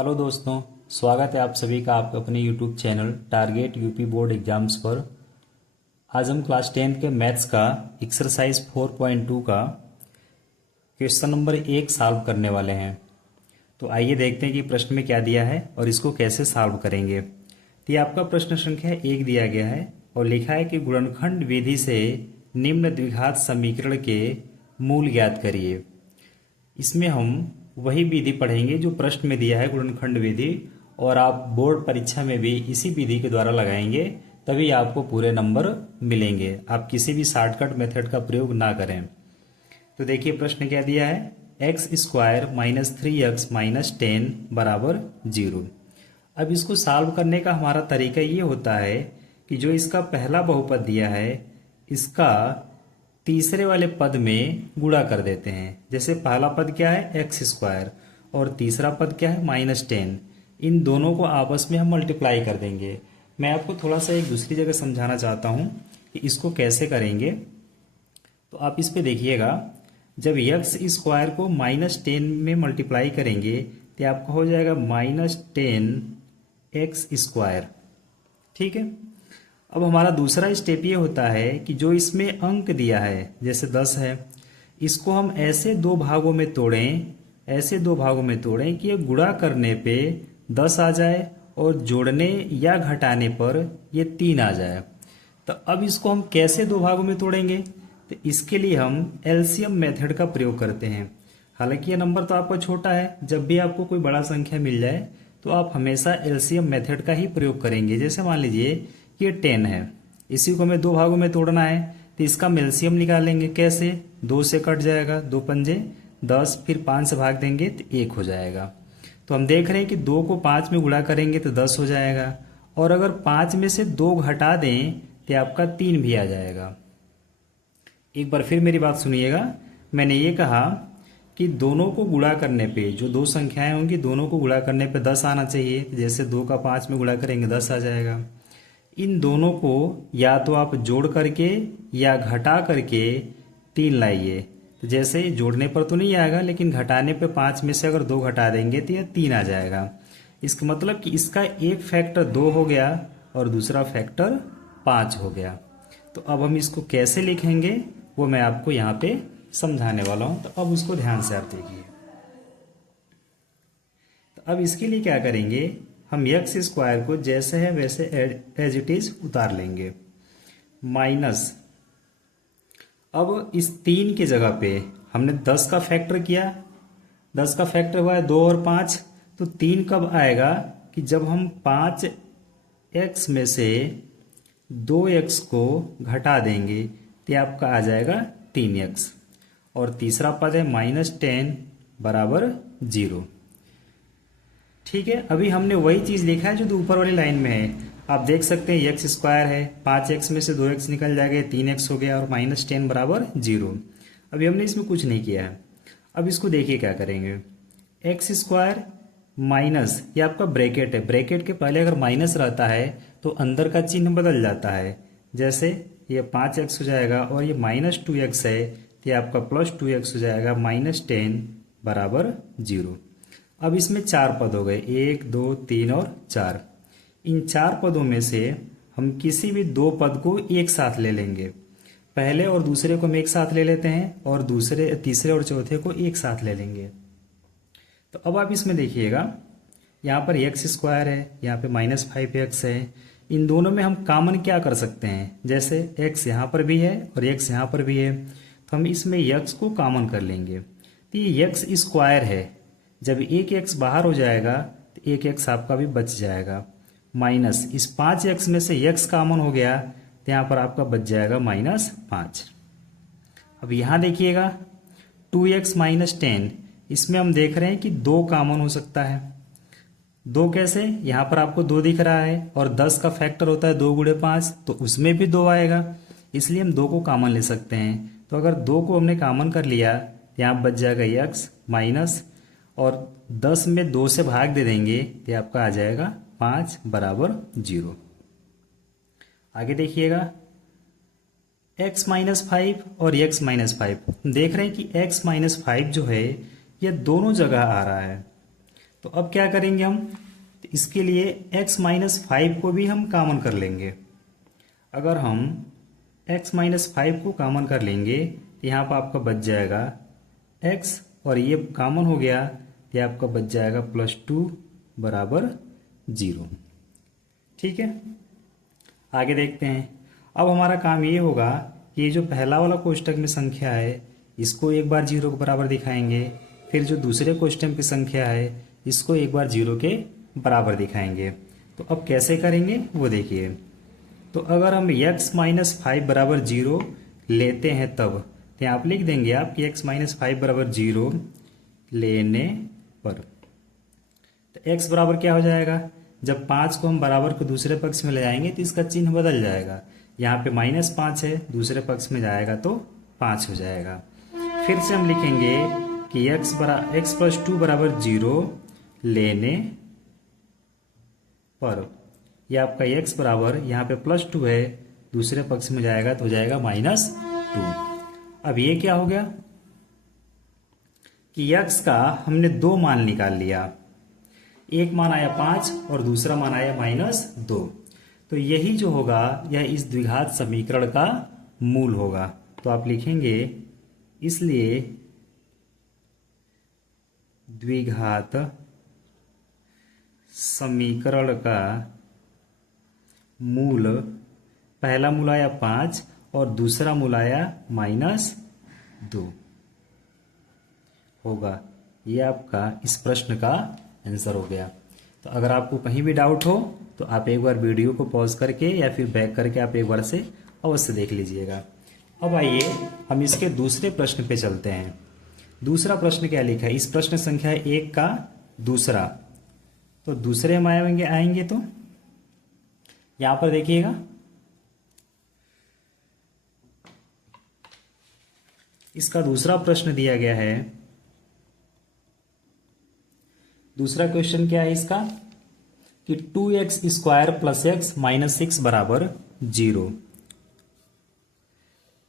Hello दोस्तों, स्वागत है आप सभी का आपके अपने YouTube channel target UP board exams पर। आज हम क्लास 10th के मैथ्स का एक्सरसाइज 4.2 का क्वेश्चन नंबर 1 सॉल्व करने वाले हैं। तो आइए देखते हैं कि प्रश्न में क्या दिया है और इसको कैसे सॉल्व करेंगे। तो ये आपका प्रश्न संख्या 1 दिया गया है और लिखा है कि गुणनखंड विधि से निम्न द्विघात समीकरण के मूल ज्ञात करिए। इसमें हम वही विधि पढ़ेंगे जो प्रश्न में दिया है, गुणनखंड विधि, और आप बोर्ड परीक्षा में भी इसी विधि के द्वारा लगाएंगे तभी आपको पूरे नंबर मिलेंगे। आप किसी भी शॉर्टकट मेथड का प्रयोग ना करें। तो देखिए प्रश्न क्या दिया है, x square minus 3x minus 10 बराबर 0। अब इसको सॉल्व करने का हमारा तरीका ये होता है कि जो इसका पहला बहुपद दिया है इसका तीसरे वाले पद में गुणा कर देते हैं। जैसे पहला पद क्या है, एक्स स्क्वायर, और तीसरा पद क्या है, माइनस 10। इन दोनों को आपस में हम मल्टीप्लाई कर देंगे। मैं आपको थोड़ा सा एक दूसरी जगह समझाना चाहता हूँ कि इसको कैसे करेंगे। तो आप इस पे देखिएगा, जब एक्स स्क्वायर को माइनस 10 में मल्टीप्लाई करेंगे तो आपका हो जाएगा माइनस 10 एक्स स्क्वायर। ठीक है। अब हमारा दूसरा स्टेप ये होता है कि जो इसमें अंक दिया है, जैसे 10 है, इसको हम ऐसे दो भागों में तोड़ें कि ये गुणा करने पे 10 आ जाए और जोड़ने या घटाने पर ये 3 आ जाए। तो अब इसको हम कैसे दो भागों में तोड़ेंगे, तो इसके लिए हम एलसीएम मेथड का प्रयोग करते हैं। हालांकि ये नंबर तो आपका छोटा है, जब भी आपको कोई बड़ा संख्या मिल जाए तो आप हमेशा एलसीएम मेथड का ही प्रयोग करेंगे। जैसे मान लीजिए ये 10 है, इसी को हमें दो भागों में तोड़ना है तो इसका एलसीएम निकालेंगे। कैसे, 2 से कट जाएगा, 2 पंजे 10, फिर 5 से भाग देंगे तो 1 हो जाएगा। तो हम देख रहे हैं कि 2 को 5 में गुणा करेंगे तो 10 हो जाएगा, और अगर 5 में से 2 घटा दें तो आपका 3 भी आ जाएगा। एक बार फिर मेरी बात सुनिएगा, मैंने ये कहा कि दोनों को गुणा करने पे, जो दो संख्याएं होंगी दोनों को गुणा करने पे 10 आना चाहिए। जैसे 2 का 5 में गुणा करेंगे 10 आ जाएगा। इन दोनों को या तो आप जोड़ करके या घटा करके 3 लाइए। तो जैसे जोड़ने पर तो नहीं आएगा, लेकिन घटाने पे 5 में से अगर 2 घटा देंगे तो यह 3 आ जाएगा। इसका मतलब कि इसका एक फैक्टर 2 हो गया और दूसरा फैक्टर 5 हो गया। तो अब हम इसको कैसे लिखेंगे वो मैं आपको यहाँ पे समझाने वाला हूँ। तो अब उसको ध्यान से आप देखिए। तो अब इसके लिए क्या करेंगे, हम एक्स स्क्वायर को जैसे है वैसे एज इट इज उतार लेंगे। माइनस, अब इस 3 की जगह पे हमने 10 का फैक्टर किया, 10 का फैक्टर हुआ है 2 और 5। तो 3 कब आएगा कि जब हम 5x में से 2x को घटा देंगे तो आपका आ जाएगा 3x। और तीसरा पद है माइनस 10 बराबर 0। ठीक है। अभी हमने वही चीज लिखा है जो ऊपर वाली लाइन में है। आप देख सकते हैं एक्स स्क्वायर है, 5x में से 2x निकल जाएगा, 3x हो गया, और माइनस 10 बराबर 0। अभी हमने इसमें कुछ नहीं किया है। अब इसको देखिए क्या करेंगे, एक्स स्क्वायर माइनस, ये आपका ब्रैकेट है, ब्रैकेट के पहले अगर माइनस रहता है तो अंदर का चिन्ह बदल जाता है। जैसे ये 5x हो जाएगा और ये माइनस 2x है तो ये आपका प्लस 2x हो जाएगा, माइनस 10 बराबर 0। अब इसमें 4 पद हो गए, 1 2 3 और 4। इन 4 पदों में से हम किसी भी 2 पद को एक साथ ले लेंगे। पहले और दूसरे को हम एक साथ ले लेते हैं और तीसरे और चौथे को एक साथ ले लेंगे। तो अब आप इसमें देखिएगा, यहाँ पर एक्स स्क्वायर है, यहाँ पे माइनस 5x है। इन दोनों में हम कॉमन क्या कर सकते हैं, जैसे x यहाँ पर भी है और x यहाँ पर भी है, तो हम इसमें x को कॉमन कर लेंगे। तो ये एक्स स्क्वायर है, जब एक x बाहर हो जाएगा तो एक x आपका भी बच जाएगा। माइनस इस 5x में से x कॉमन हो गया तो यहाँ पर आपका बच जाएगा माइनस 5। अब यहाँ देखिएगा 2x माइनस 10, इसमें हम देख रहे हैं कि 2 कॉमन हो सकता है। 2 कैसे, यहाँ पर आपको 2 दिख रहा है और 10 का फैक्टर होता है 2 गुणे 5, तो उसमें भी 2 आएगा, इसलिए हम 2 को कॉमन ले सकते हैं। तो अगर 2 को हमने कॉमन कर लिया तो यहाँ बच जाएगा x माइनस, और 10 में 2 से भाग दे देंगे तो आपका आ जाएगा 5 बराबर 0। आगे देखिएगा x माइनस 5 और x माइनस 5, देख रहे हैं कि x माइनस 5 जो है यह दोनों जगह आ रहा है। तो अब क्या करेंगे हम, तो इसके लिए x-5 को भी हम कॉमन कर लेंगे। अगर हम x-5 को कॉमन कर लेंगे तो यहाँ पर आपका बच जाएगा x, और ये कॉमन हो गया, ये आपका बच जाएगा +2 बराबर 0। ठीक है, आगे देखते हैं। अब हमारा काम ये होगा कि ये जो पहला वाला कोष्टक में संख्या है इसको एक बार 0 के बराबर दिखाएंगे, फिर जो दूसरे कोष्टक की संख्या है इसको एक बार 0 के बराबर दिखाएंगे। तो अब कैसे करेंगे वो देखिए। तो अगर हम x-5 बराबर 0 लेते हैं तब, तो यहाँ आप लिख देंगे आप कि x-5 बराबर 0 लेने पर, तो x बराबर क्या हो जाएगा, जब 5 को हम बराबर को दूसरे पक्ष में ले जाएंगे तो इसका चिन्ह बदल जाएगा। यहाँ पे -5 है, दूसरे पक्ष में जाएगा तो 5 हो जाएगा। फिर से हम लिखेंगे कि x + 2 बराबर 0 लेने पर, यह आपका x बराबर यहाँ पे +2 है, दूसरे पक्ष में जाएगा तो हो जाएगा -2। अब ये क्या हो गया कि x का हमने 2 मान निकाल लिया, एक मान आया 5 और दूसरा मान आया -2। तो यही जो होगा यह इस द्विघात समीकरण का मूल होगा। तो आप लिखेंगे इसलिए द्विघात समीकरण का मूल, पहला मूल आया 5 और दूसरा मूल आया -2 होगा। ये आपका इस प्रश्न का आंसर हो गया। तो अगर आपको कहीं भी डाउट हो तो आप एक बार वीडियो को पॉज करके या फिर बैक करके आप एक बार से अवश्य देख लीजिएगा। अब आइए हम इसके दूसरे प्रश्न पे चलते हैं। दूसरा प्रश्न क्या लिखा है, इस प्रश्न संख्या 1 का दूसरा। तो दूसरे हम आएंगे तो यहां पर देखिएगा, इसका दूसरा प्रश्न दिया गया है। दूसरा क्वेश्चन क्या है इसका कि 2x² + x - 6 बराबर 0।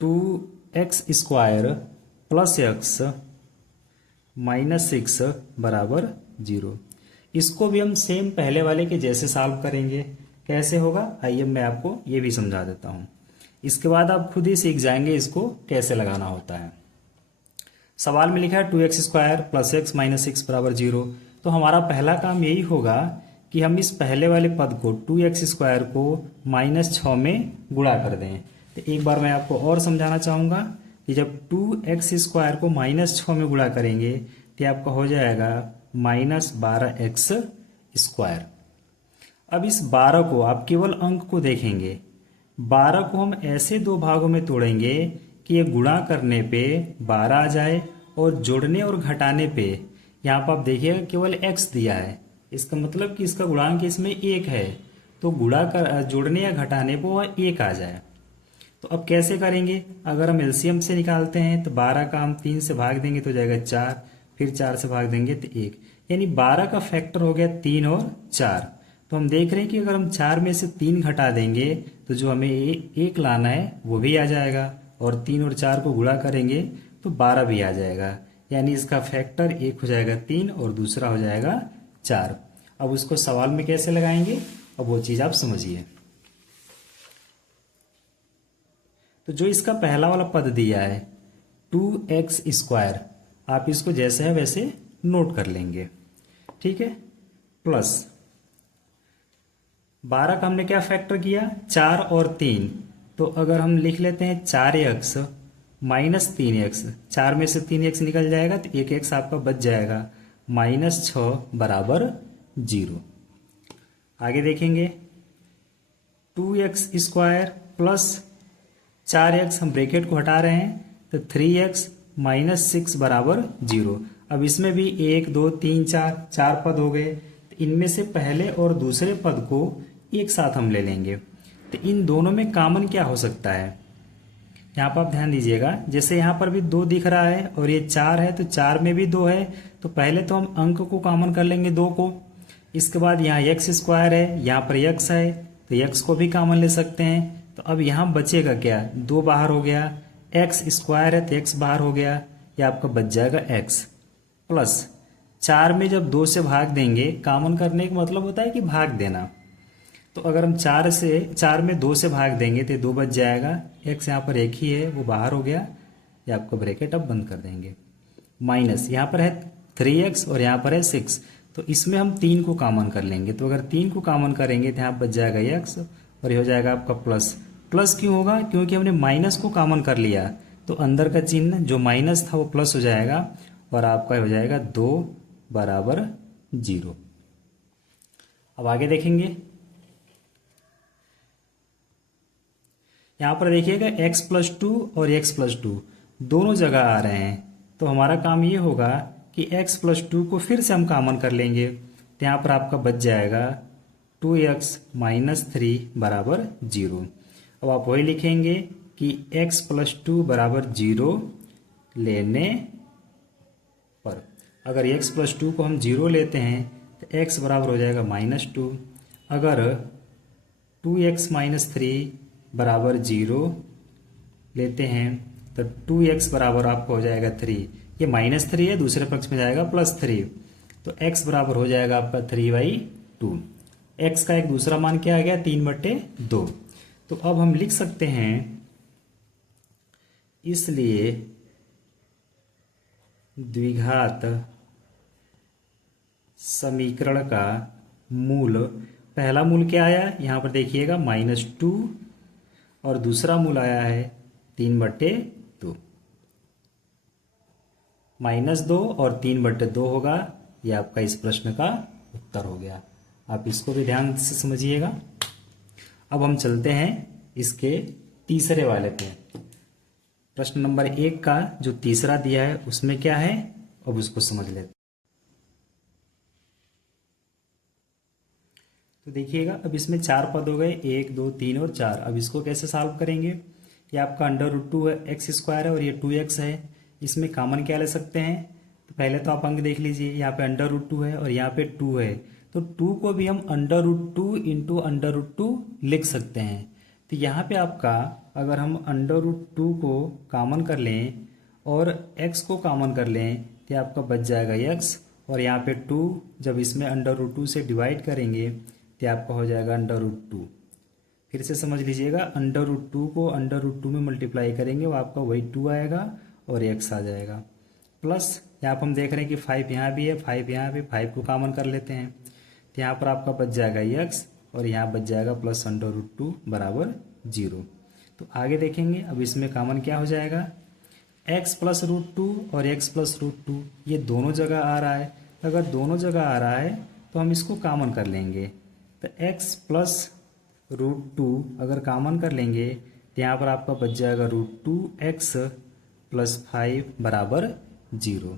2x² + x - 6 बराबर 0। इसको भी हम सेम पहले वाले के जैसे सॉल्व करेंगे। कैसे होगा आइए मैं आपको ये भी समझा देता हूं, इसके बाद आप खुद ही सीख जाएंगे इसको कैसे लगाना होता है। सवाल में लिखा है 2x² + x - 6 बराबर 0। तो हमारा पहला काम यही होगा कि हम इस पहले वाले पद को 2x² को -6 में गुणा कर दें। तो एक बार मैं आपको और समझाना चाहूँगा कि जब 2x² को -6 में गुणा करेंगे तो आपका हो जाएगा -12x²। अब इस 12 को आप केवल अंक को देखेंगे, 12 को हम ऐसे दो भागों में तोड़ेंगे कि ये गुणा करने पे 12 आ जाए और जोड़ने और घटाने पे यहाँ पर आप देखिएगा केवल x दिया है, इसका मतलब कि इसका गुणांक इसमें 1 है। तो गुणा कर जोड़ने या घटाने पर वह 1 आ जाए। तो अब कैसे करेंगे, अगर हम एलसीएम से निकालते हैं तो 12 का हम 3 से भाग देंगे तो हो जाएगा 4, फिर 4 से भाग देंगे तो 1, यानी 12 का फैक्टर हो गया 3 और 4। तो हम देख रहे हैं कि अगर हम 4 में से 3 घटा देंगे तो जो हमें 1 लाना है वो भी आ जाएगा, और 3 और 4 को गुणा करेंगे तो 12 भी आ जाएगा, यानी इसका फैक्टर एक हो जाएगा 3 और दूसरा हो जाएगा 4। अब उसको सवाल में कैसे लगाएंगे, अब वो चीज आप समझिए। तो जो इसका पहला वाला पद दिया है 2x², आप इसको जैसे है वैसे नोट कर लेंगे, ठीक है। प्लस 12 का हमने क्या फैक्टर किया, 4 और 3। तो अगर हम लिख लेते हैं 4x - 3x, 4 में से 3x निकल जाएगा तो 1x आपका बच जाएगा, -6 बराबर 0। आगे देखेंगे 2x² प्लस 4x, हम ब्रैकेट को हटा रहे हैं तो 3x - 6 बराबर 0। अब इसमें भी 1 2 3 4 पद हो गए, तो इनमें से पहले और दूसरे पद को एक साथ हम ले लेंगे। तो इन दोनों में कॉमन क्या हो सकता है, यहाँ पर आप ध्यान दीजिएगा, जैसे यहाँ पर भी 2 दिख रहा है और ये 4 है तो 4 में भी 2 है। तो पहले तो हम अंक को कॉमन कर लेंगे 2 को, इसके बाद यहाँ x² है, यहाँ पर x है तो x को भी कॉमन ले सकते हैं। तो अब यहाँ बचेगा क्या, 2 बाहर हो गया, x² है तो x बाहर हो गया, ये आपका बच जाएगा x, प्लस 4 में जब 2 से भाग देंगे, कॉमन करने का मतलब होता है कि भाग देना। तो अगर हम 4 में 2 से भाग देंगे तो 2 बच जाएगा। x यहाँ पर एक ही है, वो बाहर हो गया। ये आपका ब्रैकेट अब बंद कर देंगे। माइनस यहाँ पर है 3x और यहाँ पर है 6, तो इसमें हम 3 को कॉमन कर लेंगे। तो अगर 3 को कॉमन करेंगे तो यहाँ बच जाएगा x और ये हो जाएगा आपका प्लस। प्लस क्यों होगा? क्योंकि हमने माइनस को कॉमन कर लिया, तो अंदर का चिन्ह जो माइनस था वो प्लस हो जाएगा और आपका हो जाएगा 2 बराबर 0। अब आगे देखेंगे। यहाँ पर देखिएगा x + 2 और x + 2 दोनों जगह आ रहे हैं, तो हमारा काम ये होगा कि x + 2 को फिर से हम कॉमन कर लेंगे। तो यहाँ पर आपका बच जाएगा 2x - 3 बराबर 0। अब आप वही लिखेंगे कि x + 2 बराबर 0 लेने पर, अगर x + 2 को हम 0 लेते हैं तो x बराबर हो जाएगा -2। अगर 2x - 3 बराबर 0 लेते हैं तो 2x बराबर आपको हो जाएगा 3। ये -3 है, दूसरे पक्ष में जाएगा +3, तो x बराबर हो जाएगा आपका 3/2। x का एक दूसरा मान क्या आ गया? 3/2। तो अब हम लिख सकते हैं, इसलिए द्विघात समीकरण का मूल, पहला मूल क्या आया यहाँ पर देखिएगा -2 और दूसरा मूल आया है 3/2। -2 और 3/2 होगा। यह आपका इस प्रश्न का उत्तर हो गया। आप इसको भी ध्यान से समझिएगा। अब हम चलते हैं इसके तीसरे वाले पे। प्रश्न नंबर 1 का जो तीसरा दिया है उसमें क्या है, अब उसको समझ लेते हैं। तो देखिएगा, अब इसमें 4 पद हो गए, 1 2 3 और 4। अब इसको कैसे सॉल्व करेंगे? ये आपका √2 है, x² है और ये 2x है। इसमें कॉमन क्या ले सकते हैं? तो पहले तो आप अंक देख लीजिए, यहाँ पे √2 है और यहाँ पे 2 है, तो 2 को भी हम √2 इंटू √2 लिख सकते हैं। तो यहाँ पे आपका अगर हम √2 को कॉमन कर लें और x को कॉमन कर लें तो आपका बच जाएगा x, और यहाँ पे 2 जब इसमें √2 से डिवाइड करेंगे तो आपका हो जाएगा √2। फिर से समझ लीजिएगा, √2 को √2 में मल्टीप्लाई करेंगे वो आपका वही 2 आएगा और x आ जाएगा। प्लस यहाँ पर हम देख रहे हैं कि 5 यहाँ भी है, 5 यहाँ भी, 5 को कॉमन कर लेते हैं तो यहाँ पर आपका बच जाएगा x और यहाँ बच जाएगा प्लस √2 बराबर 0। तो आगे देखेंगे, अब इसमें कॉमन क्या हो जाएगा? x + √2 और x + √2 ये दोनों जगह आ रहा है। अगर दोनों जगह आ रहा है तो हम इसको कॉमन कर लेंगे। तो x + √2 अगर कॉमन कर लेंगे तो यहाँ पर आपका बच जाएगा √2x + 5 बराबर 0।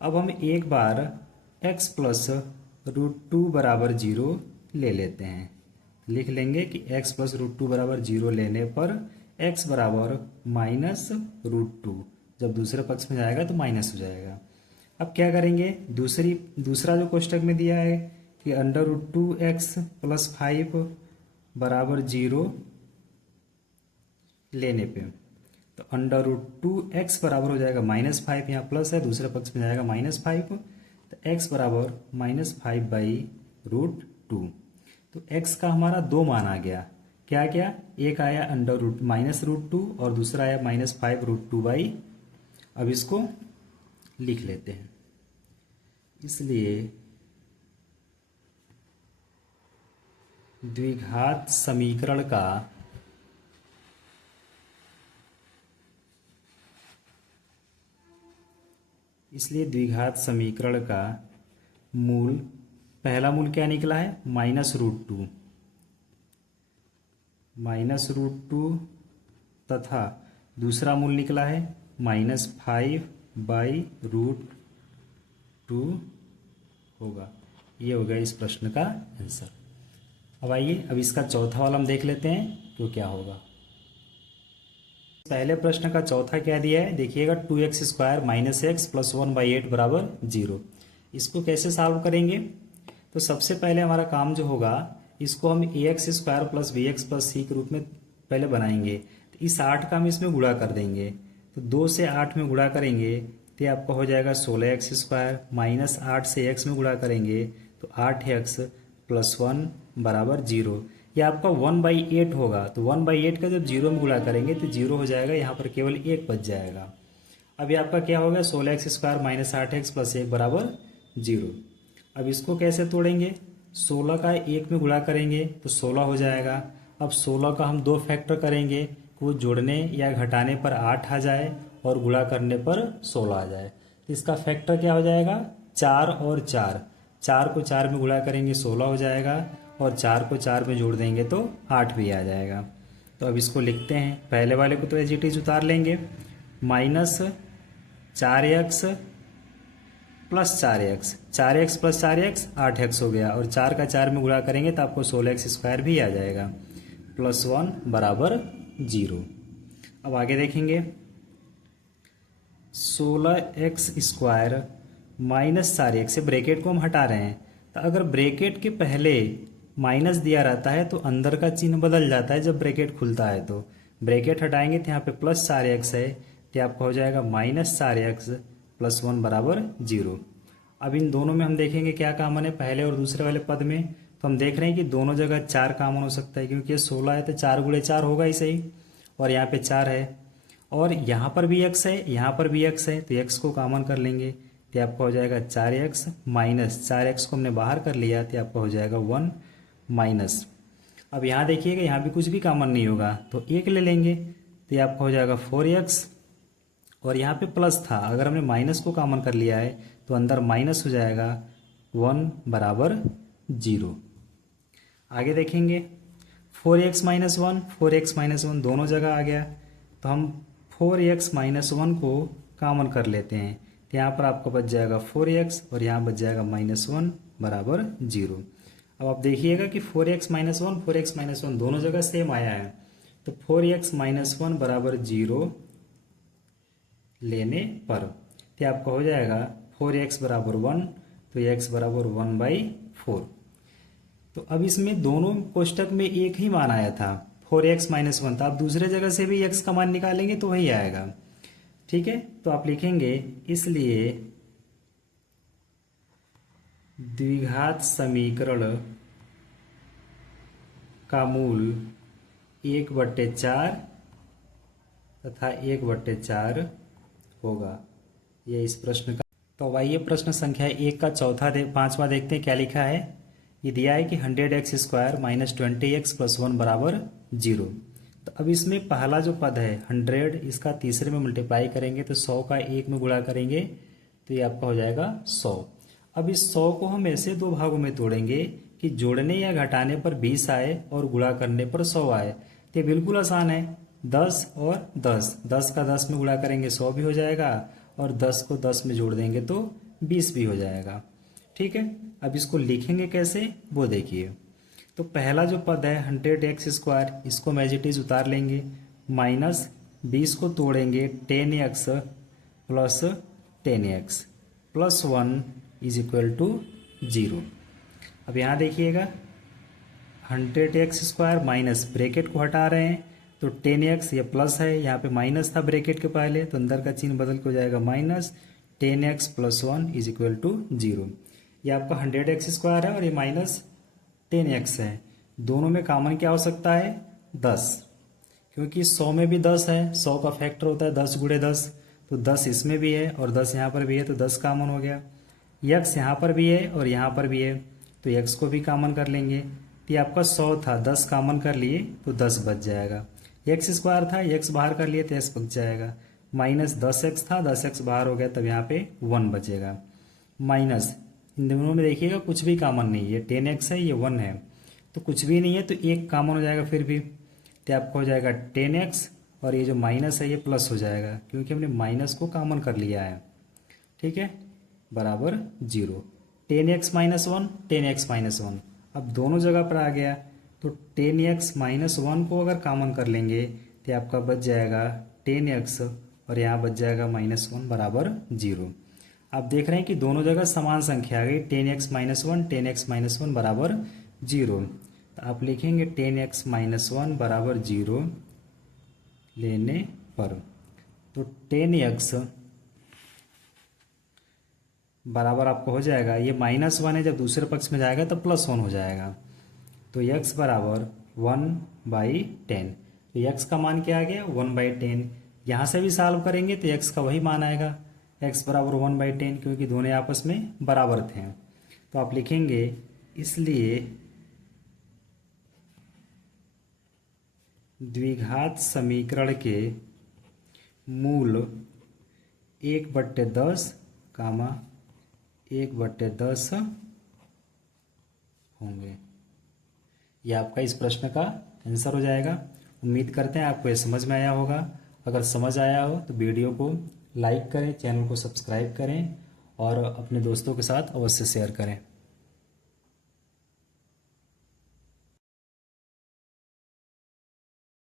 अब हम एक बार x + √2 बराबर 0 ले लेते हैं। लिख लेंगे कि x + √2 बराबर 0 लेने पर x बराबर -√2, जब दूसरे पक्ष में जाएगा तो माइनस हो जाएगा। अब क्या करेंगे? दूसरा जो कोष्टक में दिया है कि √2x + 5 बराबर 0 लेने पे, तो √2x बराबर हो जाएगा -5, यहाँ प्लस है, दूसरे पक्ष में जाएगा -5, तो x बराबर -5/√2। तो x का हमारा 2 मान आ गया। क्या क्या? एक आया -√2 और दूसरा आया -5√2/। अब इसको लिख लेते हैं। इसलिए द्विघात समीकरण का मूल, पहला मूल क्या निकला है? -√2 तथा दूसरा मूल निकला है -5/√2 होगा। ये हो गया इस प्रश्न का आंसर। अब आइए, अब इसका चौथा वाला हम देख लेते हैं तो क्या होगा। पहले प्रश्न का चौथा क्या दिया है? देखिएगा, 2x² - x + 1/8 बराबर 0। इसको कैसे सॉल्व करेंगे? तो सबसे पहले हमारा काम जो होगा, इसको हम ax² + bx + c के रूप में पहले बनाएंगे। तो इस 8 का हम इसमें गुणा कर देंगे, तो 2 से 8 में गुणा करेंगे तो ये आपका हो जाएगा 16x² माइनस 8 से x में गुणा करेंगे तो 8x + 1 बराबर 0। ये आपका 1/8 होगा, तो 1/8 का जब 0 में गुणा करेंगे तो 0 हो जाएगा, यहाँ पर केवल 1 बच जाएगा। अब ये आपका क्या हो गया, 16x² माइनस 8x + 1 बराबर 0। अब इसको कैसे तोड़ेंगे, 16 का 1 में गुणा करेंगे तो 16 हो जाएगा। अब 16 का हम 2 फैक्टर करेंगे, वो जोड़ने या घटाने पर 8 आ जाए और गुणा करने पर 16 आ जाए। तो इसका फैक्टर क्या हो जाएगा, 4 और 4। 4 को 4 में गुणा करेंगे 16 हो जाएगा, और 4 को 4 में जोड़ देंगे तो 8 भी आ जाएगा। तो अब इसको लिखते हैं, पहले वाले को तो एज इट इज उतार लेंगे, minus 4x + 4x, 4x + 4x 8x हो गया, और 4 का 4 में गुणा करेंगे तो आपको 16x² भी आ जाएगा, +1 बराबर 0। अब आगे देखेंगे, 16x² माइनस 4x से ब्रैकेट को हम हटा रहे हैं, तो अगर ब्रैकेट के पहले माइनस दिया रहता है तो अंदर का चिन्ह बदल जाता है जब ब्रैकेट खुलता है। तो ब्रैकेट हटाएंगे तो यहाँ पे +4x है, तो आपका हो जाएगा -4x + 1 बराबर 0। अब इन दोनों में हम देखेंगे क्या कॉमन है, पहले और दूसरे वाले पद में। तो हम देख रहे हैं कि दोनों जगह 4 कॉमन हो सकता है, क्योंकि ये 16 है तो 4 × 4 होगा ही सही, और यहाँ पे 4 है, और यहाँ पर भी x है, यहाँ पर भी x है, तो x को कॉमन कर लेंगे तो आपका हो जाएगा 4x माइनस 4x को हमने बाहर कर लिया तो आपका हो जाएगा 1 माइनस। अब यहाँ देखिएगा, यहाँ भी कुछ भी कॉमन नहीं होगा तो 1 ले लेंगे तो आपका हो जाएगा 4x, और यहाँ पे प्लस था, अगर हमने माइनस को कॉमन कर लिया है तो अंदर माइनस हो जाएगा, 1 बराबर 0। आगे देखेंगे, 4x - 1, 4x - 1 दोनों जगह आ गया, तो हम 4x - 1 को कॉमन कर लेते हैं, तो यहाँ पर आपको बच जाएगा 4x और यहाँ बच जाएगा -1 बराबर 0। अब आप देखिएगा कि 4x - 1, 4x - 1 दोनों जगह सेम आया है, तो 4x - 1 बराबर 0 लेने पर तो आपका हो जाएगा 4x बराबर 1, तो x बराबर 1/4। तो अब इसमें दोनों कोष्टक में एक ही मान आया था, 4x - 1, तो आप दूसरे जगह से भी x का मान निकालेंगे तो वही आएगा। ठीक है, तो आप लिखेंगे, इसलिए द्विघात समीकरण का मूल 1/4 तथा 1/4 होगा। ये इस प्रश्न का। तो अब आइए प्रश्न संख्या 1 का पांचवा देखते हैं क्या लिखा है। ये दिया है कि 100x² माइनस 20x + 1 बराबर 0। तो अब इसमें पहला जो पद है 100, इसका तीसरे में मल्टीप्लाई करेंगे तो 100 का 1 में गुणा करेंगे तो ये आपका हो जाएगा 100। अब इस 100 को हम ऐसे 2 भागों में तोड़ेंगे कि जोड़ने या घटाने पर 20 आए और गुणा करने पर 100 आए। तो ये बिल्कुल आसान है, 10 और 10, 10 का 10 में गुणा करेंगे 100 भी हो जाएगा, और 10 को 10 में जोड़ देंगे तो 20 भी हो जाएगा। ठीक है, अब इसको लिखेंगे कैसे वो देखिए। तो पहला जो पद है 100x², इसको हम एज इट इज उतार लेंगे, माइनस 20 को तोड़ेंगे 10x + 10x + 1 = 0। अब यहाँ देखिएगा 100x² माइनस ब्रैकेट को हटा रहे हैं तो 10x, ये प्लस है, यहाँ पे माइनस था ब्रैकेट के पहले तो अंदर का चिन्ह बदल के हो जाएगा -10x + 1 = 0। ये आपका 100x² है और ये -10x है, दोनों में कॉमन क्या हो सकता है 10, क्योंकि 100 में भी 10 है, 100 का फैक्टर होता है 10 × 10, तो 10 इसमें भी है और 10 यहाँ पर भी है तो 10 कॉमन हो गया। x यहाँ पर भी है और यहाँ पर भी है तो x को भी कॉमन कर लेंगे, तो ये आपका 100 था, 10 कॉमन कर लिए तो 10 बच जाएगा। x² था, x बाहर कर लिए तो x बच जाएगा, -10x था, 10x बाहर हो गया तब यहाँ पे 1 बचेगा, माइनस इन दोनों में देखिएगा कुछ भी कॉमन नहीं है, 10x है, ये 1 है, तो कुछ भी नहीं है तो एक कॉमन हो जाएगा फिर भी, तो आपको हो जाएगा 10x, और ये जो माइनस है ये प्लस हो जाएगा क्योंकि हमने माइनस को कॉमन कर लिया है। ठीक है, बराबर 0। 10x - 1, 10x - 1 अब दोनों जगह पर आ गया, तो 10x - 1 को अगर कॉमन कर लेंगे तो आपका बच जाएगा 10x और यहाँ बच जाएगा -1 बराबर 0। आप देख रहे हैं कि दोनों जगह समान संख्या आ गई, 10x - 1, 10x - 1 बराबर 0। तो आप लिखेंगे 10x - 1 बराबर 0 लेने पर, तो 10x बराबर आपको हो जाएगा, ये -1 है, जब दूसरे पक्ष में जाएगा तो +1 हो जाएगा। तो x बराबर 1/10। तो x का मान क्या आ गया 1/10। यहाँ से भी सॉल्व करेंगे तो x का वही मान आएगा, x बराबर 1/10, क्योंकि दोनों आपस में बराबर थे। तो आप लिखेंगे इसलिए द्विघात समीकरण के मूल 1/10 कामा 1/10 होंगे। यह आपका इस प्रश्न का आंसर हो जाएगा। उम्मीद करते हैं आपको ये समझ में आया होगा। अगर समझ आया हो तो वीडियो को लाइक करें, चैनल को सब्सक्राइब करें और अपने दोस्तों के साथ अवश्य शेयर करें।